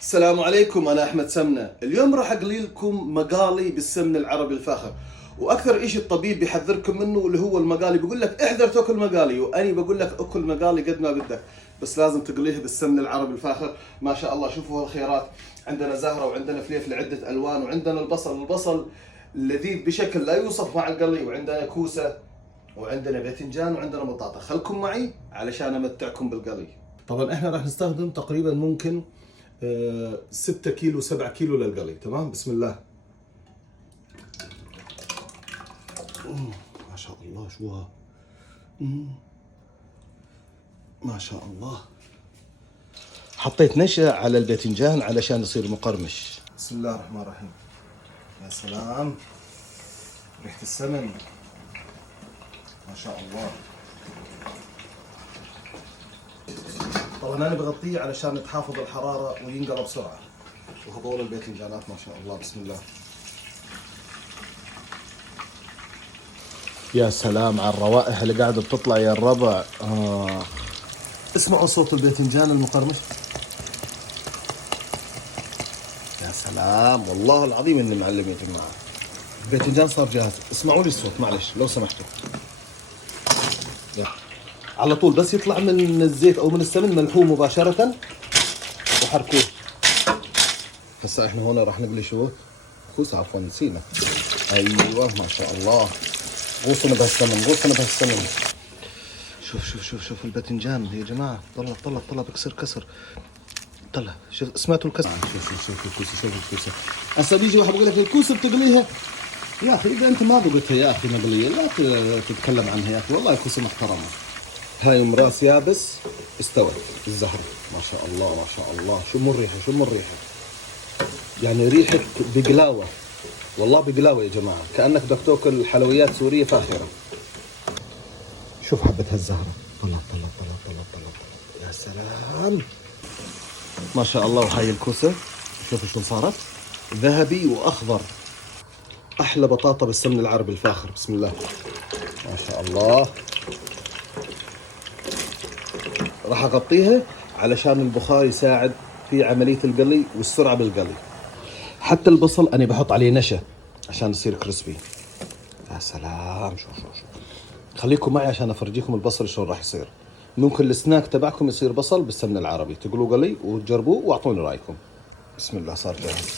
السلام عليكم، أنا أحمد سمنة. اليوم راح أقلي لكم مقالي بالسمن العربي الفاخر. وأكثر إشي الطبيب بيحذركم منه اللي هو المقالي، بيقول لك احذر تاكل مقالي، وأني بقول لك أكل مقالي قد ما بدك، بس لازم تقليها بالسمن العربي الفاخر. ما شاء الله، شوفوا هالخيارات، عندنا زهرة وعندنا فليفل عدة ألوان، وعندنا البصل لذيذ بشكل لا يوصف مع القلي، وعندنا كوسة، وعندنا باذنجان، وعندنا بطاطا. خلكم معي علشان أمتعكم بالقلي. طبعا احنا راح نستخدم تقريبا ممكن 6 كيلو 7 كيلو للقلي. تمام، بسم الله. ما شاء الله، شو ها. ما شاء الله. حطيت نشا على الباذنجان علشان يصير مقرمش. بسم الله الرحمن الرحيم. يا سلام، ريحة السمن ما شاء الله. طبعا انا بغطيه علشان تحافظ الحرارة وينقلى بسرعة. وهذول الباذنجانات ما شاء الله، بسم الله. يا سلام على الروائح اللي قاعدة بتطلع يا الربع. اسمعوا صوت الباذنجان المقرمش. يا سلام، والله العظيم اني معلم يا جماعه. الباذنجان صار جاهز. اسمعوا لي الصوت معلش لو سمحتوا. يلا. على طول بس يطلع من الزيت او من السمن ملحوه مباشره وحركوه. هسا احنا هون راح نقلي شو؟ كوسه، عفوا نسينا. ايوه ما شاء الله. غوصنا بهالسمن، غوصنا بهالسمن. شوف الباذنجان يا جماعه. طلع بكسر كسر. طلع، شوف سمعتوا الكسر. شوف الكوسه، شوف الكوسه. هسا بيجي واحد بقول لك الكوسه بتقليها. يا اخي اذا انت ما ذقتها يا اخي مقليه لا تتكلم عنها يا اخي، والله كوسه محترمه. هاي مراس يابس استوت الزهره. ما شاء الله ما شاء الله. شو من ريحه، شو من ريحه. يعني ريحه بقلاوه، والله بقلاوه يا جماعه، كانك بدك تاكل حلويات سوريه فاخره. شوف حبه هالزهره. طلع. يا سلام ما شاء الله. وهاي الكوسه شوفوا شو صارت، ذهبي واخضر. احلى بطاطا بالسمن العربي الفاخر. بسم الله ما شاء الله. راح اغطيها علشان البخار يساعد في عمليه القلي والسرعه بالقلي. حتى البصل انا بحط عليه نشا عشان يصير كريسبي. يا سلام، شوف خليكم معي عشان افرجيكم البصل شلون راح يصير. ممكن السناك تبعكم يصير بصل بالسمن العربي، تقولوا قلي وتجربوه واعطوني رايكم. بسم الله، صار جاهز.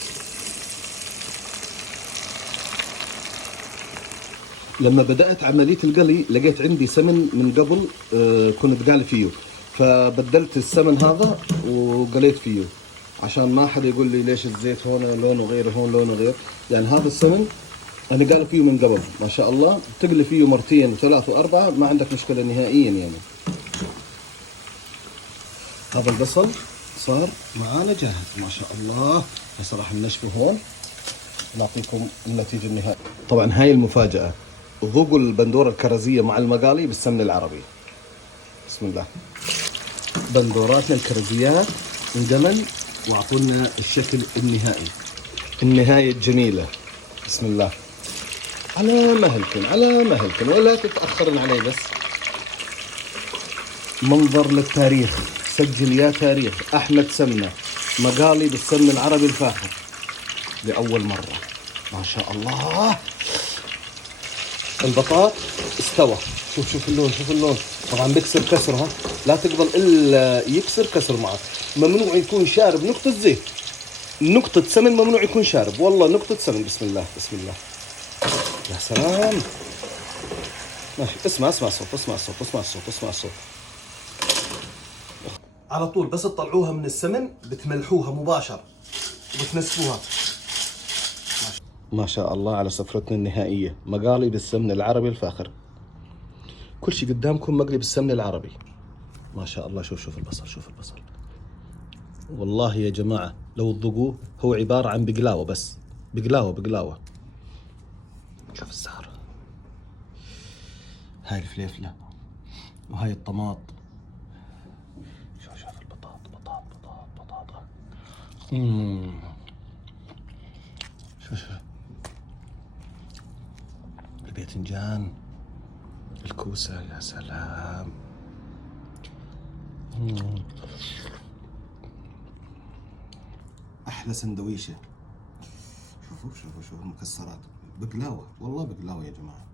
لما بدأت عملية القلي لقيت عندي سمن من قبل كنت قالي فيه، فبدلت السمن هذا وقليت فيه عشان ما حدا يقول لي ليش الزيت هون لونه غير هون لونه غير. يعني هذا السمن أنا قالي فيه من قبل ما شاء الله، تقلي فيه مرتين وثلاث وأربعة ما عندك مشكلة نهائيا. يعني هذا البصل صار معانا جاهز ما شاء الله. هسه راح ننشفه هون ونعطيكم النتيجة النهائية. طبعا هاي المفاجأة، ذوقوا البندورة الكرزية مع المقالي بالسمن العربي. بسم الله. بندوراتنا الكرزيات اندمن واعطونا الشكل النهائي، النهاية الجميلة. بسم الله. على مهلكن ولا تتأخرن علي. بس منظر للتاريخ. سجل يا تاريخ، أحمد سمنة مقالي بالسمن العربي الفاخر لأول مرة. ما شاء الله. البطاط استوى. شوف اللون. طبعا بيكسر كسر، ها لا تقبل الا يكسر كسر معك. ممنوع يكون شارب نقطة زيت، نقطة سمن ممنوع يكون شارب، والله نقطة سمن. بسم الله. يا سلام. ماشي، اسمع الصوت. على طول بس تطلعوها من السمن بتملحوها مباشر وبتنسفوها. ما شاء الله على سفرتنا النهائية، مقالي بالسمن العربي الفاخر. كل شيء قدامكم مقلي بالسمن العربي ما شاء الله. شوف البصل. والله يا جماعة لو تذوقوه هو عبارة عن بقلاوة، بس بقلاوة. شوف الزهرة، هاي الفليفلة، وهاي الطماط. شوف بطاطا. شوف الباذنجان، الكوسة. يا سلام. احلى سندويشه. شوفوا المكسرات، بقلاوه والله، بقلاوه يا جماعه.